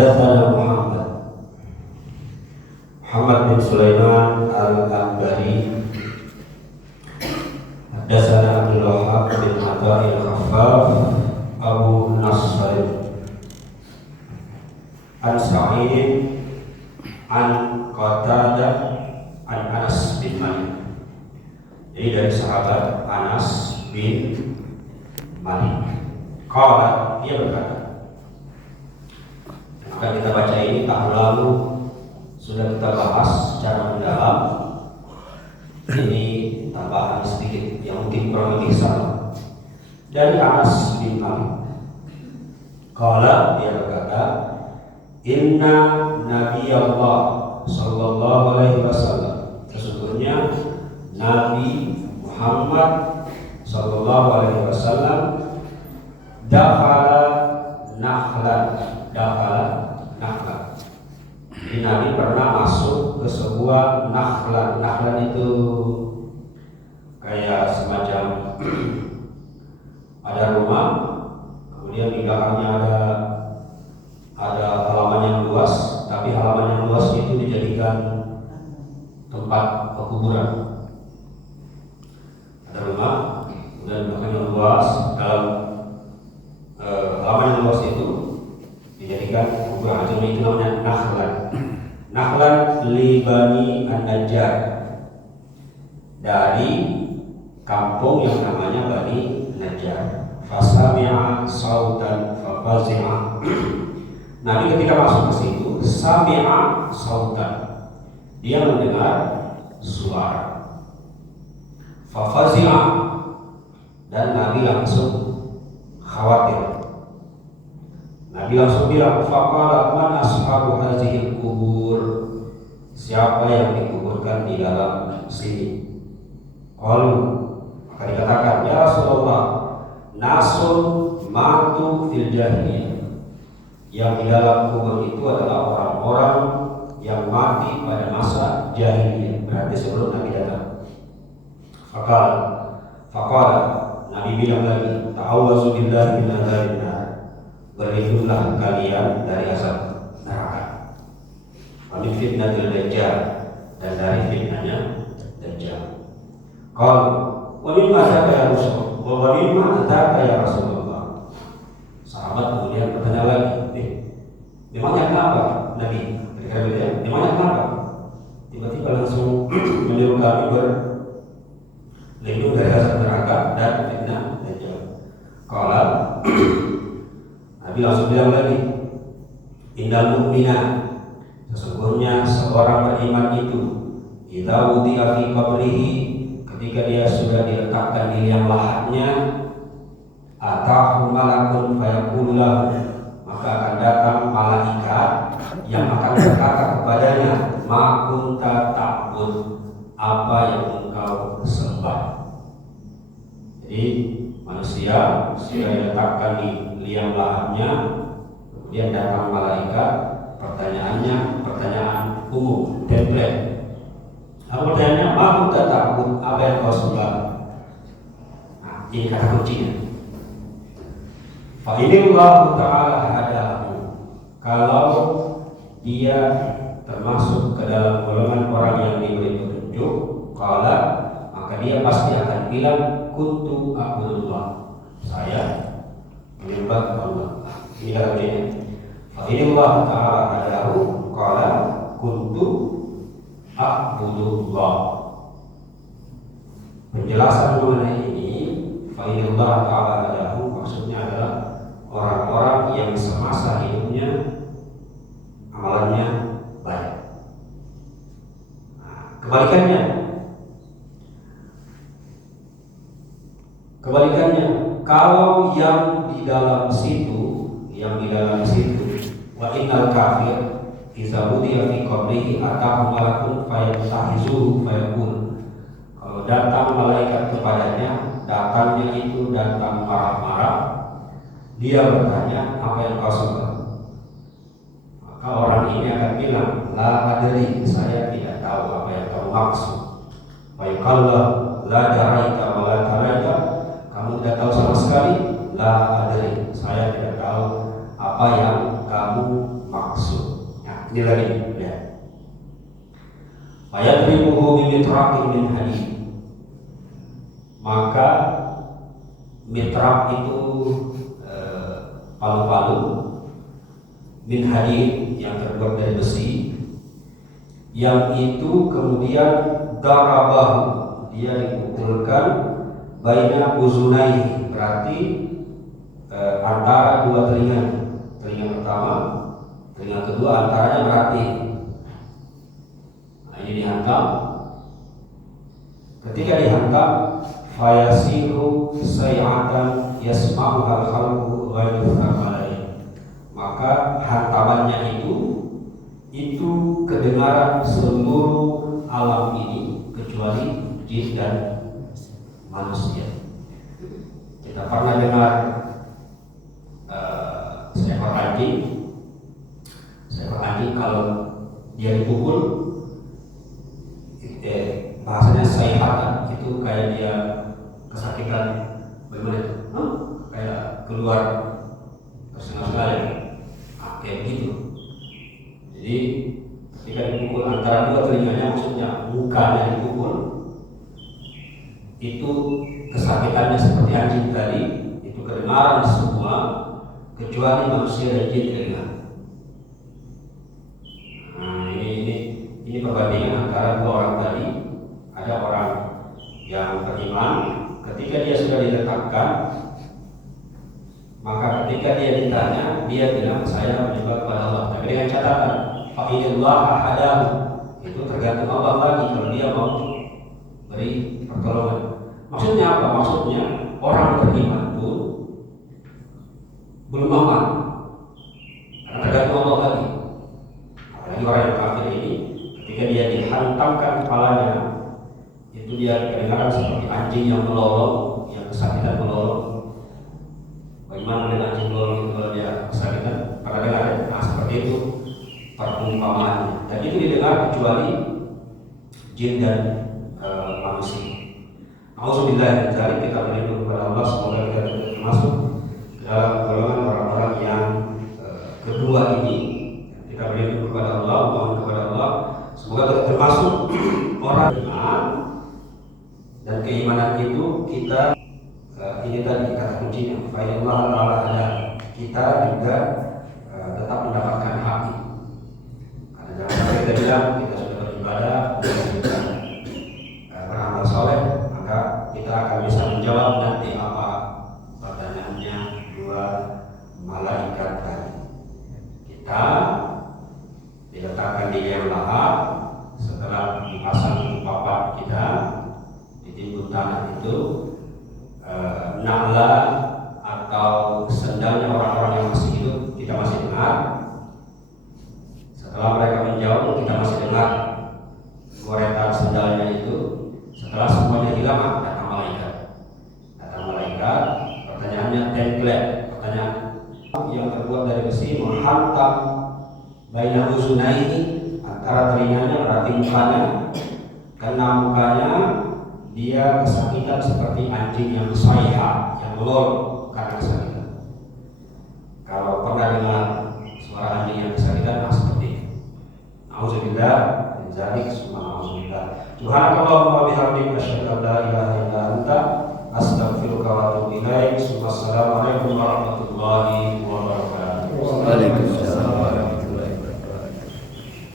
Hadatsana Muhammad bin Sulaiman al-Anbari. Hadatsana Abdul Wahhab bin Atha'i al-Khaffaf Abu Nasr an Sa'id an Qatadah an Anas bin Malik. Jadi dari sahabat Anas bin Malik. Qala, dia berkata. Maka kita baca ini tahun lalu sudah kita bahas secara mendalam. Ini tambahan sedikit yang mungkin kurang lebih sama. Dari Anas bin Malik. Qala, dia berkata, Inna Nabiyallah sallallahu alaihi wasallam, sesungguhnya Nabi Muhammad sallallahu alaihi wasallam dakhala nahlan. Jadi Nabi pernah masuk ke sebuah nahlan. Nahlan itu kayak semacam ada rumah, kemudian di belakangnya ada halaman yang luas, tapi halaman yang luas itu dijadikan tempat pekuburan. Ada rumah, kemudian belakangnya luas, dalam halaman yang luas itu dijadikan pekuburan. Itu namanya nahlan. Nahlan li Bani An-Najjar, dari kampung yang namanya Bani Najjar. Fasami'a sautan fafazi'a. Nabi ketika masuk ke situ, sami'a sautan, dia mendengar suara. Fafazi'a, dan Nabi langsung khawatir. Nabi langsung bilang, faqala man ashabu hazihil kubur, siapa yang dikuburkan di dalam sini? Qalu, maka dikatakan, ya Rasulullah, nasun matu fil jahiliyah, yang di dalam kubur itu adalah orang-orang yang mati pada masa jahiliyah, berarti sebelum Nabi datang. Faqala, Nabi bilang lagi, ta'awwazu billahi min adzabin nar, berlindunglah kalian dari azab neraka. Wa min fitnatil dajjal, dan dari fitnahnya Dajjal. Qalu, wa mimma ataka ya Rasulullah? Wa mimma ataka ya Rasulullah? Sahabat kemudian bertanya lagi, memangnya kenapa Nabi? Memangnya kenapa? Tiba-tiba langsung menyuruh kami berlindung dari azab neraka dan fitnah Dajjal. Qala, Nabi langsung bilang lagi, innal mu'mina, sesungguhnya seorang beriman itu, idza wudi'a fi qabrihi, ketika dia sudah diletakkan di liang lahatnya, atahu malakun fayaqulu lahu, maka akan datang malaikat yang akan berkata kepadanya, ma kunta ta'bud, apa yang engkau sembah. Jadi manusia sudah diletakkan di liang lahatnya, kemudian datang malaikat, pertanyaannya pertanyaan umum, template. Pertanyaannya, ma kunta ta'bud, apa yang kau sembah? Nah, ini kata kuncinya. Fa inillahu ta'ala hadahu, kalau dia termasuk ke dalam golongan orang yang diberi petunjuk, qala, maka dia pasti akan bilang, kuntu a'budullah, saya menyembah Allah. Ini kata dia. Fa inillahu ta'ala hadahu, qala kuntu a'budullah. Penjelasan mengenai ini, fa inillahu ta'ala hadahu, maksudnya adalah orang-orang yang semasa hidupnya amalannya baik. Nah, kebalikannya, kalau yang di dalam situ, wa innal kafir idza wudi'a fi qabrihi atahu malakun fayantahizuhu fayaqul, kalau datang malaikat kepadanya, datangnya itu datang marah-marah, dia bertanya, apa yang kau sembah? Maka orang ini akan bilang, la adri, saya tidak tahu apa yang kau maksud. Fa yuqalla la daraita wa la taraita, kamu tidak tahu sama sekali. La adri, saya tidak tahu apa yang kamu maksud. Ini lagi ya. Fayadribuhu bimitraqin min hadid. Maka mitraq itu palu-palu min hadid yang terbuat dari besi, yang itu kemudian darabahu, dia dipukulkan baina uzunai, berarti antara dua telinga, telinga pertama, telinga kedua, antaranya berarti. Nah, ini dihantam. Ketika dihantam, fayasiru sayatan yasma'uhal khalqu ghairu thamalai, maka hantamannya itu kedengaran seluruh alam ini kecuali jin dan manusia. Kita pernah dengar seekor anjing kalau dia dipukul, bahasanya sayhatan, itu kayak dia kesakitan, bagaimana itu? Kayak keluar tersengal-sengal ya, kayak begitu. Jadi ketika dipukul antara dua telinganya, maksudnya mukanya dipukul, itu kesakitannya seperti anjing tadi, itu kedengaran semua kecuali manusia dan jin kedengaran. Nah, ini perbandingan antara dua orang tadi. Ada orang yang beriman, ketika dia sudah diletakkan, maka ketika dia ditanya, dia bilang saya menyembah kepada Allah. Tapi dengan catatan, fa'inillah ahadahu, itu tergantung Allah lagi kalau dia mau beri pertolongan. Maksudnya apa? Maksudnya orang beriman pun belum aman, karena tergantung Allah lagi. Apalagi orang yang kafir ini, ketika dia dihantamkan kepalanya, itu dia kedengaran seperti anjing yang melolong, yang kesakitan melolong. Bagaimana dengan anjing melolong itu kalau dia kesakitan? Pernah dengar ya? Nah, seperti itu perumpamaannya. Dan itu didengar kecuali jin dan manusia. Auzubillah min dzalik, kita berlindung kepada Allah, semoga kita termasuk dalam golongan orang-orang yang kedua ini. Kita berlindung kepada Allah, mohon kepada Allah, semoga kita termasuk orang iman. Dan keimanan itu kita ini tadi kata kuncinya, fa'inillah ta'ala ada, kita juga tetap mendapatkan hak itu. Karena jangan sampai kita bilang kita sudah beribadah, kita sudah beramal soleh, maka kita akan bisa menjawab nanti apa pertanyaannya dua malaikat tadi. Kita diletakkan di liang lahat, setelah dipasang papan kita di timbun tanah itu, na'la atau sendalnya orang-orang yang masih hidup kita masih dengar. Setelah mereka menjauh, kita masih dengar goretan sendalnya itu. Setelah semuanya hilang, datang malaikat. Datang malaikat, pertanyaannya template, pertanyaan yang terbuat dari besi menghantam baina uzunaihi, antara telinganya, berarti mukanya. Karena mukanya dia kesakitan seperti anjing yang sayha, yang melolong karena kesakitan. Kalau pernah dengar suara anjing yang kesakitan, nah seperti itu. Auzubillah min dzalik, subhanallah. Subhanakallahumma wa bihamdika, asyhadu an la ilaha illa anta, astaghfiruka wa atubu ilaik. Wassalamualaikum warahmatullahi wabarakatuh.